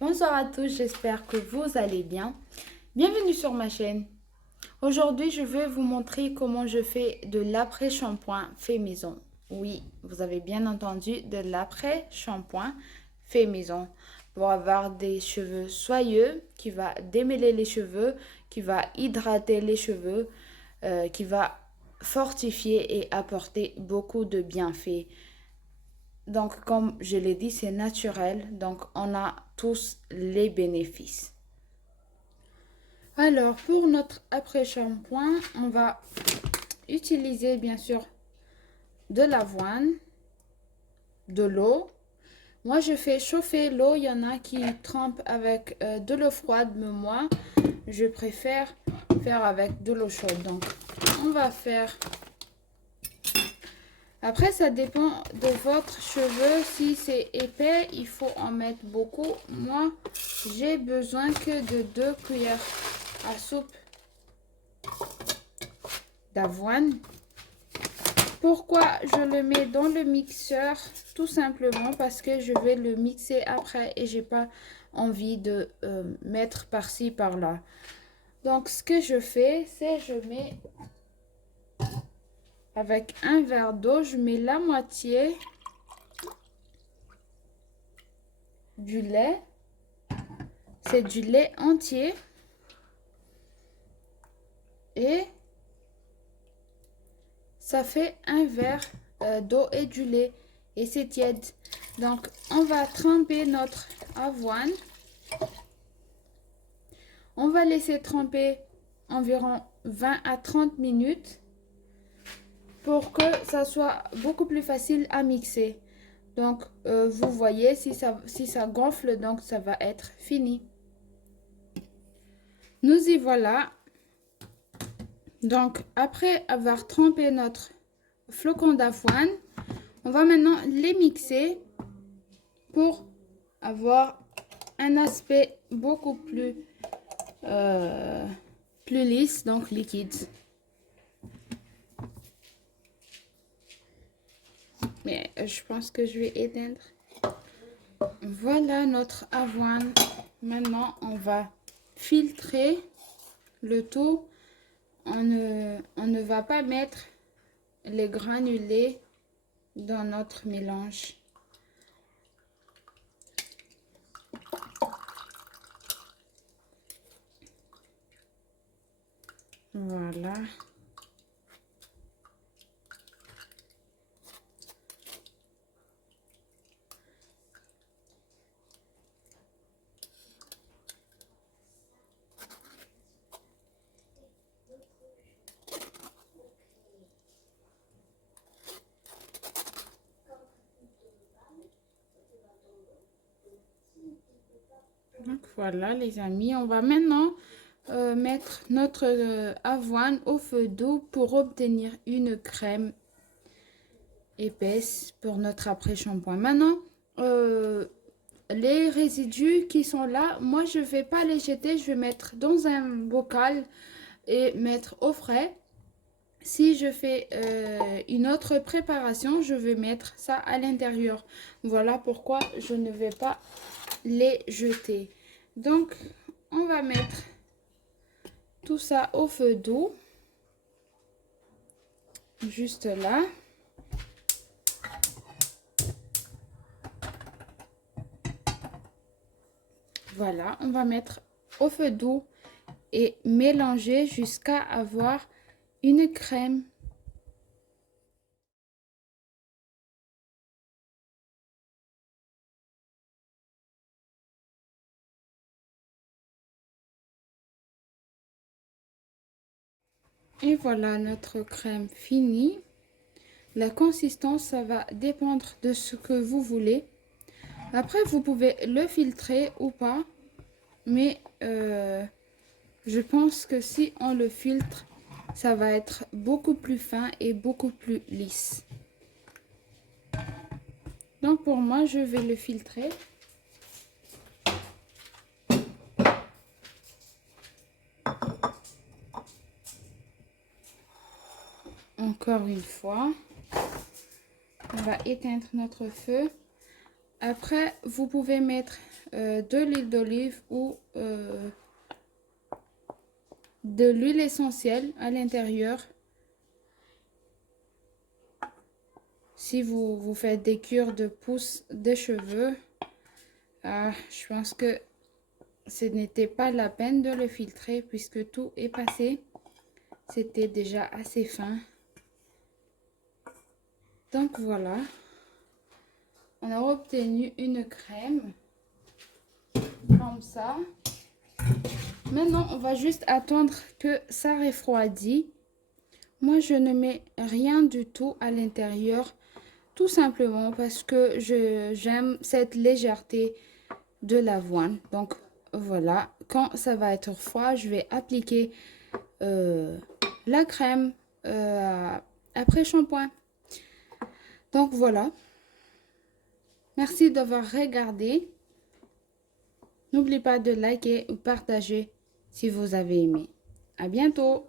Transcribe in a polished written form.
Bonsoir à tous, j'espère que vous allez bien. Bienvenue sur ma chaîne. Aujourd'hui, je vais vous montrer comment je fais de l'après-shampoing fait maison. Oui, vous avez bien entendu, de l'après-shampoing fait maison. Pour avoir des cheveux soyeux, qui va démêler les cheveux, qui va hydrater les cheveux, qui va fortifier et apporter beaucoup de bienfaits. Donc, comme je l'ai dit, c'est naturel. Donc, on a tous les bénéfices. Alors, pour notre après-shampoing, on va utiliser bien sûr de l'avoine, de l'eau. Moi, je fais chauffer l'eau. Il y en a qui trempent avec de l'eau froide, mais moi, je préfère faire avec de l'eau chaude. Donc, on va faire. Après, ça dépend de votre cheveu. Si c'est épais, il faut en mettre beaucoup. Moi, j'ai besoin que de 2 cuillères à soupe d'avoine. Pourquoi je le mets dans le mixeur? Tout simplement parce que je vais le mixer après et j'ai pas envie de mettre par-ci par-là. Donc, ce que je fais, c'est je mets avec un verre d'eau, je mets la moitié du lait. C'est du lait entier. Et ça fait un verre d'eau et du lait. Et c'est tiède. Donc, on va tremper notre avoine. On va laisser tremper environ 20 à 30 minutes pour que ça soit beaucoup plus facile à mixer. Donc, vous voyez, si ça gonfle, donc ça va être fini. Nous y voilà. Donc, après avoir trempé notre flocon d'avoine, on va maintenant les mixer pour avoir un aspect beaucoup plus lisse, donc liquide. Mais je pense que je vais éteindre. Voilà notre avoine. Maintenant, on va filtrer le tout. On ne va pas mettre les granulés dans notre mélange. Voilà. Donc voilà les amis, on va maintenant mettre notre avoine au feu doux pour obtenir une crème épaisse pour notre après-shampoing. Maintenant, les résidus qui sont là, moi je vais pas les jeter, je vais mettre dans un bocal et mettre au frais. Si je fais une autre préparation, je vais mettre ça à l'intérieur. Voilà pourquoi je ne vais pas les jeter. Donc, on va mettre tout ça au feu doux. Juste là. Voilà, on va mettre au feu doux et mélanger jusqu'à avoir une crème. Et voilà notre crème finie. La consistance, ça va dépendre de ce que vous voulez. Après, vous pouvez le filtrer ou pas. Mais je pense que si on le filtre, ça va être beaucoup plus fin et beaucoup plus lisse. Donc pour moi, je vais le filtrer. Encore une fois, on va éteindre notre feu. Après, vous pouvez mettre de l'huile d'olive ou de l'huile essentielle à l'intérieur. Si vous faites des cures de pousse de cheveux, je pense que ce n'était pas la peine de le filtrer puisque tout est passé. C'était déjà assez fin. Donc voilà. On a obtenu une crème comme ça. Maintenant, on va juste attendre que ça refroidisse. Moi, je ne mets rien du tout à l'intérieur, tout simplement parce que j'aime cette légèreté de l'avoine. Donc voilà, quand ça va être froid, je vais appliquer la crème après shampoing. Donc voilà. Merci d'avoir regardé. N'oubliez pas de liker ou partager si vous avez aimé. À bientôt.